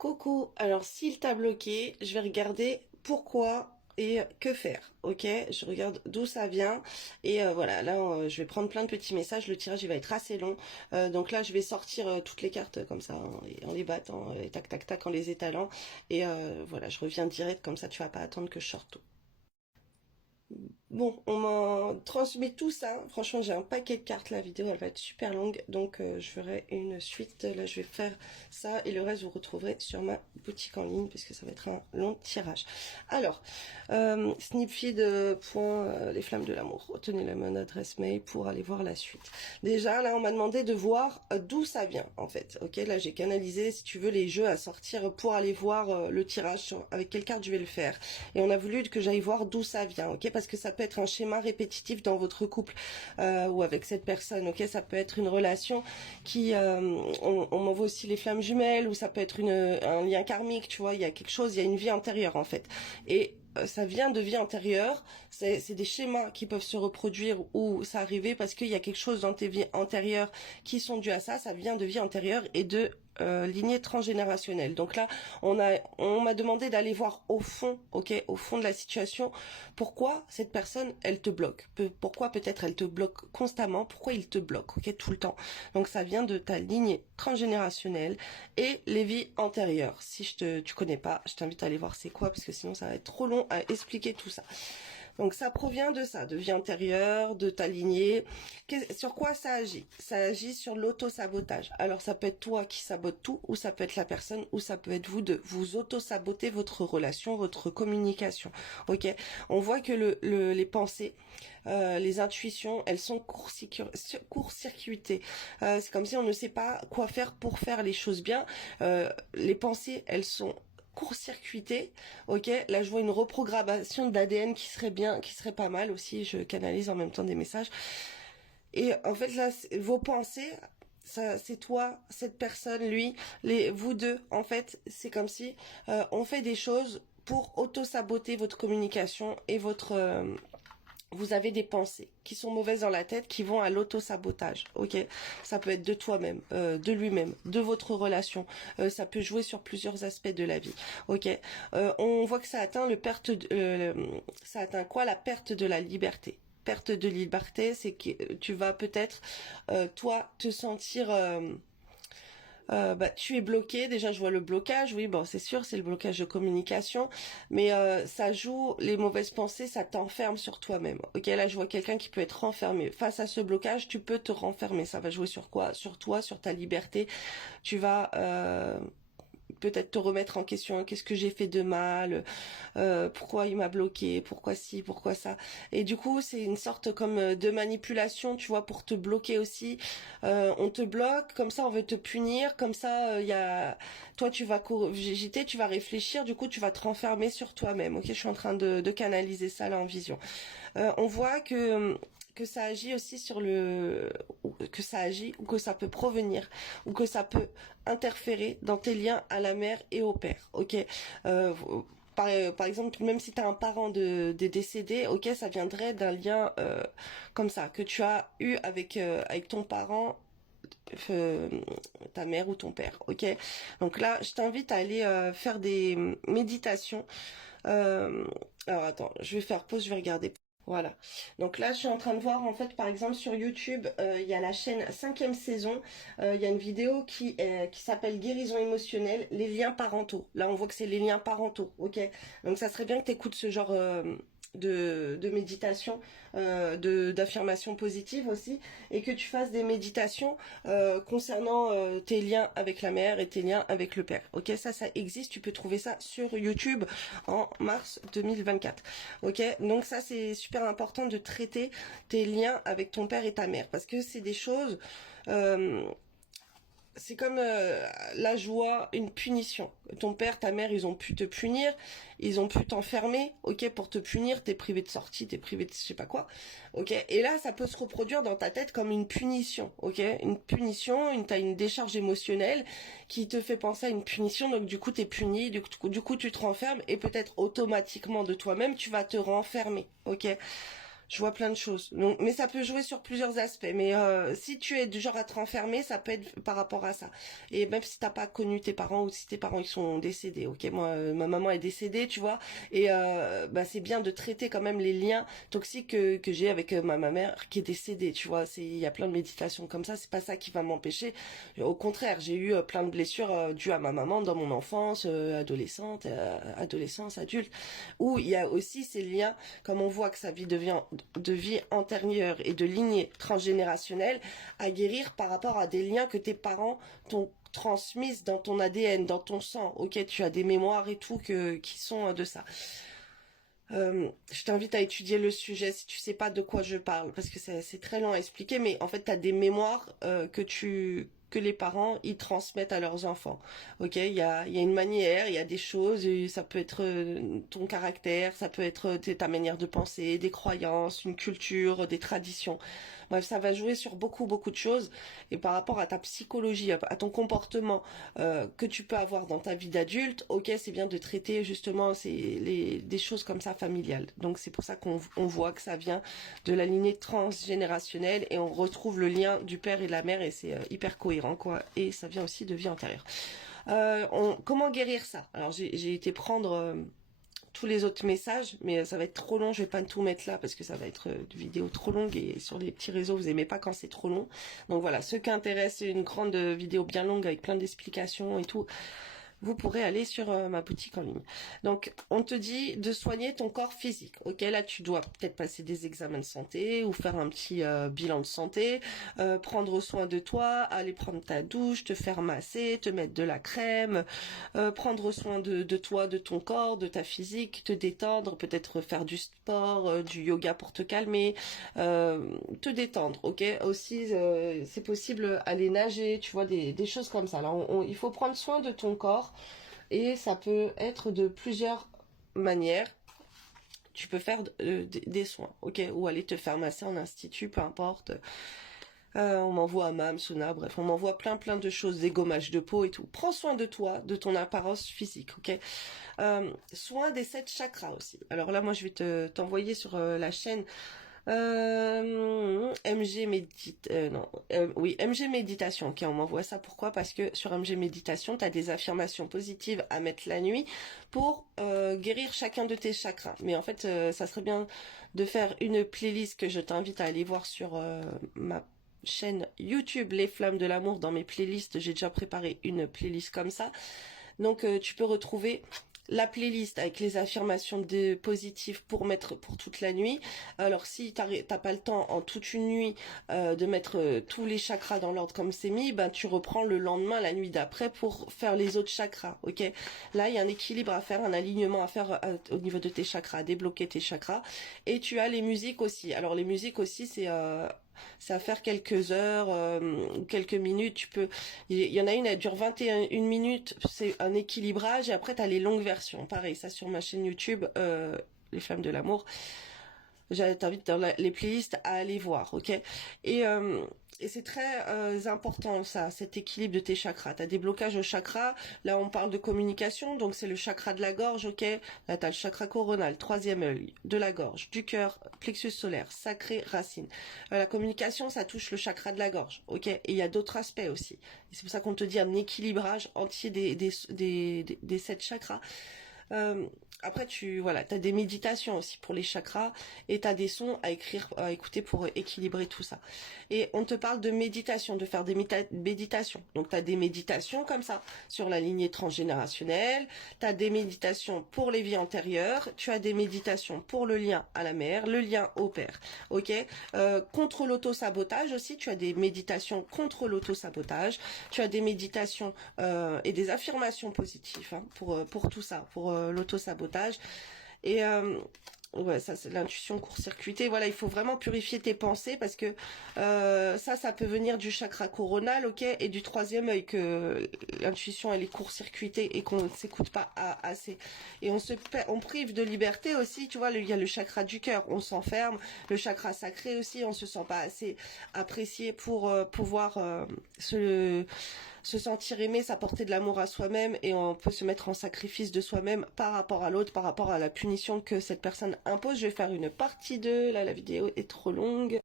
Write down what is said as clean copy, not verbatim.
Coucou, alors s'il t'a bloqué, je vais regarder pourquoi et que faire, ok? Je regarde d'où ça vient et voilà, là je vais prendre plein de petits messages, le tirage il va être assez long, donc là je vais sortir toutes les cartes comme ça, hein, en les battant, et tac tac tac en les étalant et voilà, je reviens direct comme ça, tu vas pas attendre que je sorte tout. Bon, on m'a transmis tout ça. Franchement, j'ai un paquet de cartes. La vidéo, elle va être super longue. Donc, je ferai une suite. Là, je vais faire ça. Et le reste, vous retrouverez sur ma boutique en ligne. Puisque ça va être un long tirage. Alors, Snipfeed, les flammes de l'amour. Retenez la mon adresse mail pour aller voir la suite. Déjà, là, on m'a demandé de voir d'où ça vient, en fait. Ok, là, j'ai canalisé, si tu veux, les jeux à sortir pour aller voir le tirage. Avec quelle carte je vais le faire. Et on a voulu que j'aille voir d'où ça vient. Ok, parce que ça peut être un schéma répétitif dans votre couple ou avec cette personne, ok, ça peut être une relation qui on m'envoie aussi les flammes jumelles, ou ça peut être un lien karmique, tu vois, il y a quelque chose, il y a une vie antérieure en fait, et ça vient de vie antérieure, c'est des schémas qui peuvent se reproduire ou ça arriver parce qu'il y a quelque chose dans tes vies antérieures qui sont dues à ça, ça vient de vie antérieure et de lignée transgénérationnelle. Donc là, on m'a demandé d'aller voir au fond, ok, au fond de la situation, pourquoi cette personne, elle te bloque, pourquoi peut-être elle te bloque constamment, pourquoi il te bloque, ok, tout le temps. Donc ça vient de ta lignée transgénérationnelle et les vies antérieures. Si tu connais pas, je t'invite à aller voir c'est quoi, parce que sinon ça va être trop long à expliquer tout ça. Donc ça provient de ça, de vie antérieure, de ta lignée. Sur quoi ça agit? Ça agit sur l'auto-sabotage. Alors ça peut être toi qui sabote tout, ou ça peut être la personne, ou ça peut être vous deux. Vous auto-sabotez votre relation, votre communication. Ok? On voit que les pensées, les intuitions, elles sont court-circuitées. C'est comme si on ne sait pas quoi faire pour faire les choses bien. Les pensées, elles sont court-circuité, ok, là je vois une reprogrammation d'ADN qui serait bien, qui serait pas mal aussi, je canalise en même temps des messages, et en fait là, vos pensées, ça, c'est toi, cette personne, lui, vous deux, en fait, c'est comme si on fait des choses pour auto-saboter votre communication et vous avez des pensées qui sont mauvaises dans la tête, qui vont à l'auto-sabotage, ok? Ça peut être de toi-même, de lui-même, de votre relation. Ça peut jouer sur plusieurs aspects de la vie, ok? On voit que ça atteint ça atteint quoi? La perte de la liberté. Perte de liberté, c'est que tu vas peut-être, toi, te sentir... tu es bloqué. Déjà, je vois le blocage. Oui, bon, c'est sûr, c'est le blocage de communication. Mais ça joue, les mauvaises pensées, ça t'enferme sur toi-même. Ok, là, je vois quelqu'un qui peut être renfermé. Face à ce blocage, tu peux te renfermer. Ça va jouer sur quoi? Sur toi, sur ta liberté. Tu vas peut-être te remettre en question, qu'est-ce que j'ai fait de mal, pourquoi il m'a bloqué, pourquoi ci, pourquoi ça. Et du coup, c'est une sorte comme de manipulation, tu vois, pour te bloquer aussi. On te bloque, comme ça on veut te punir, comme ça toi tu vas cogiter, tu vas réfléchir, du coup tu vas te renfermer sur toi-même. Ok, je suis en train de canaliser ça là en vision. On voit que ça agit aussi que ça agit, ou que ça peut provenir, ou que ça peut interférer dans tes liens à la mère et au père, ok. euh, par exemple, même si tu as un parent de décédé, ok, ça viendrait d'un lien comme ça, que tu as eu avec ton parent, euh, ta mère ou ton père, ok. Donc là, je t'invite à aller faire des méditations. Euh, alors attends, je vais faire pause, je vais regarder. Voilà. Donc là, je suis en train de voir, en fait, par exemple, sur YouTube, il y a la chaîne 5e saison. Il y a une vidéo qui s'appelle Guérison émotionnelle, les liens parentaux. Là, on voit que c'est les liens parentaux, ok? Donc ça serait bien que tu écoutes ce genre de méditation, d'affirmation positive aussi, et que tu fasses des méditations concernant tes liens avec la mère et tes liens avec le père. Ok, ça existe, tu peux trouver ça sur YouTube en mars 2024. Ok, donc ça c'est super important de traiter tes liens avec ton père et ta mère, parce que c'est des choses... c'est comme la joie, une punition. Ton père, ta mère, ils ont pu te punir, ils ont pu t'enfermer, ok, pour te punir, t'es privé de sortie, t'es privé de je sais pas quoi, ok. Et là, ça peut se reproduire dans ta tête comme une punition, ok, une punition, t'as une décharge émotionnelle qui te fait penser à une punition, donc du coup t'es puni, du coup tu te renfermes et peut-être automatiquement de toi-même tu vas te renfermer, ok. Je vois plein de choses. Donc, mais ça peut jouer sur plusieurs aspects. Mais si tu es du genre à te renfermer, ça peut être par rapport à ça. Et même si t'as pas connu tes parents ou si tes parents ils sont décédés, ok, moi ma maman est décédée, tu vois, et bah c'est bien de traiter quand même les liens toxiques que j'ai avec ma mère qui est décédée, tu vois. Il y a plein de méditations comme ça. C'est pas ça qui va m'empêcher. Au contraire, j'ai eu plein de blessures dues à ma maman dans mon enfance, adolescence, adulte, où il y a aussi ces liens, comme on voit que sa vie devient de vie antérieure et de lignée transgénérationnelle, à guérir par rapport à des liens que tes parents t'ont transmises dans ton ADN, dans ton sang. Ok, tu as des mémoires et tout qui sont de ça. Je t'invite à étudier le sujet si tu sais pas de quoi je parle, parce que c'est très long à expliquer, mais en fait, tu as des mémoires que les parents ils transmettent à leurs enfants. Ok, il y a une manière, il y a des choses, et ça peut être ton caractère, ça peut être ta manière de penser, des croyances, une culture, des traditions. Bref, ça va jouer sur beaucoup de choses, et par rapport à ta psychologie, à ton comportement que tu peux avoir dans ta vie d'adulte, ok, c'est bien de traiter justement des choses comme ça familiales. Donc c'est pour ça qu'on voit que ça vient de la lignée transgénérationnelle et on retrouve le lien du père et de la mère et c'est hyper cohérent quoi. Et ça vient aussi de vie antérieure. Comment guérir ça? Alors j'ai été prendre tous les autres messages, mais ça va être trop long, je vais pas tout mettre là parce que ça va être une vidéo trop longue et sur les petits réseaux vous aimez pas quand c'est trop long. Donc voilà, ceux qui intéressent une grande vidéo bien longue avec plein d'explications et tout, vous pourrez aller sur ma boutique en ligne. Donc, on te dit de soigner ton corps physique. Ok, là, tu dois peut-être passer des examens de santé ou faire un petit bilan de santé, prendre soin de toi, aller prendre ta douche, te faire masser, te mettre de la crème, prendre soin de toi, de ton corps, de ta physique, te détendre, peut-être faire du sport, du yoga pour te calmer, te détendre. Ok, aussi, c'est possible aller nager, tu vois, des choses comme ça. Là, il faut prendre soin de ton corps. Et ça peut être de plusieurs manières. Tu peux faire des soins, ok, ou aller te faire masser en institut, peu importe. On m'envoie à Mam, Sona, bref, on m'envoie plein de choses, des gommages de peau et tout. Prends soin de toi, de ton apparence physique, ok. Soin des 7 chakras aussi. Alors là, moi, je vais t'envoyer sur la chaîne MG Méditation. Ok, on m'envoie ça. Pourquoi? Parce que sur MG Méditation, tu as des affirmations positives à mettre la nuit pour guérir chacun de tes chakras. Mais en fait, ça serait bien de faire une playlist que je t'invite à aller voir sur ma chaîne YouTube Les Flammes de l'Amour. Dans mes playlists, j'ai déjà préparé une playlist comme ça. Donc tu peux retrouver la playlist avec les affirmations positives pour mettre pour toute la nuit. Alors si t'as pas le temps en toute une nuit de mettre tous les chakras dans l'ordre comme c'est mis, ben tu reprends le lendemain, la nuit d'après pour faire les autres chakras. Ok, là il y a un équilibre à faire, un alignement à faire au niveau de tes chakras, à débloquer tes chakras. Et tu as les musiques aussi. Alors les musiques aussi c'est à faire quelques heures, quelques minutes. Il y en a une, elle dure 21 minutes. C'est un équilibrage. Et après, tu as les longues versions. Pareil, ça sur ma chaîne YouTube, Les Flammes de l'amour. Je t'invite dans les playlists à aller voir, ok? Et c'est très important ça, cet équilibre de tes chakras. Tu as des blocages au chakra. Là, on parle de communication, donc c'est le chakra de la gorge, ok? Là, tu as le chakra coronal, troisième œil, de la gorge, du cœur, plexus solaire, sacré, racine. La communication, ça touche le chakra de la gorge, ok? Et il y a d'autres aspects aussi. C'est pour ça qu'on te dit un équilibrage entier des 7 chakras. Après, t'as des méditations aussi pour les chakras et t'as des sons à écouter pour équilibrer tout ça. Et on te parle de méditation, de faire des méditations. Donc, t'as des méditations comme ça sur la lignée transgénérationnelle. T'as des méditations pour les vies antérieures. Tu as des méditations pour le lien à la mère, le lien au père. Ok. Contre l'auto-sabotage aussi, tu as des méditations contre l'auto-sabotage. Tu as des méditations et des affirmations positives hein, pour tout ça, pour l'auto-sabotage. Et ouais, ça c'est l'intuition court-circuitée. Voilà, il faut vraiment purifier tes pensées parce que ça peut venir du chakra coronal, ok, et du troisième œil que l'intuition elle est court-circuitée et qu'on ne s'écoute pas assez. Et on prive de liberté aussi, tu vois. Il y a le chakra du cœur, on s'enferme. Le chakra sacré aussi, on se sent pas assez apprécié pour pouvoir se sentir aimé, s'apporter de l'amour à soi-même, et on peut se mettre en sacrifice de soi-même par rapport à l'autre, par rapport à la punition que cette personne impose. Je vais faire une partie 2, là la vidéo est trop longue.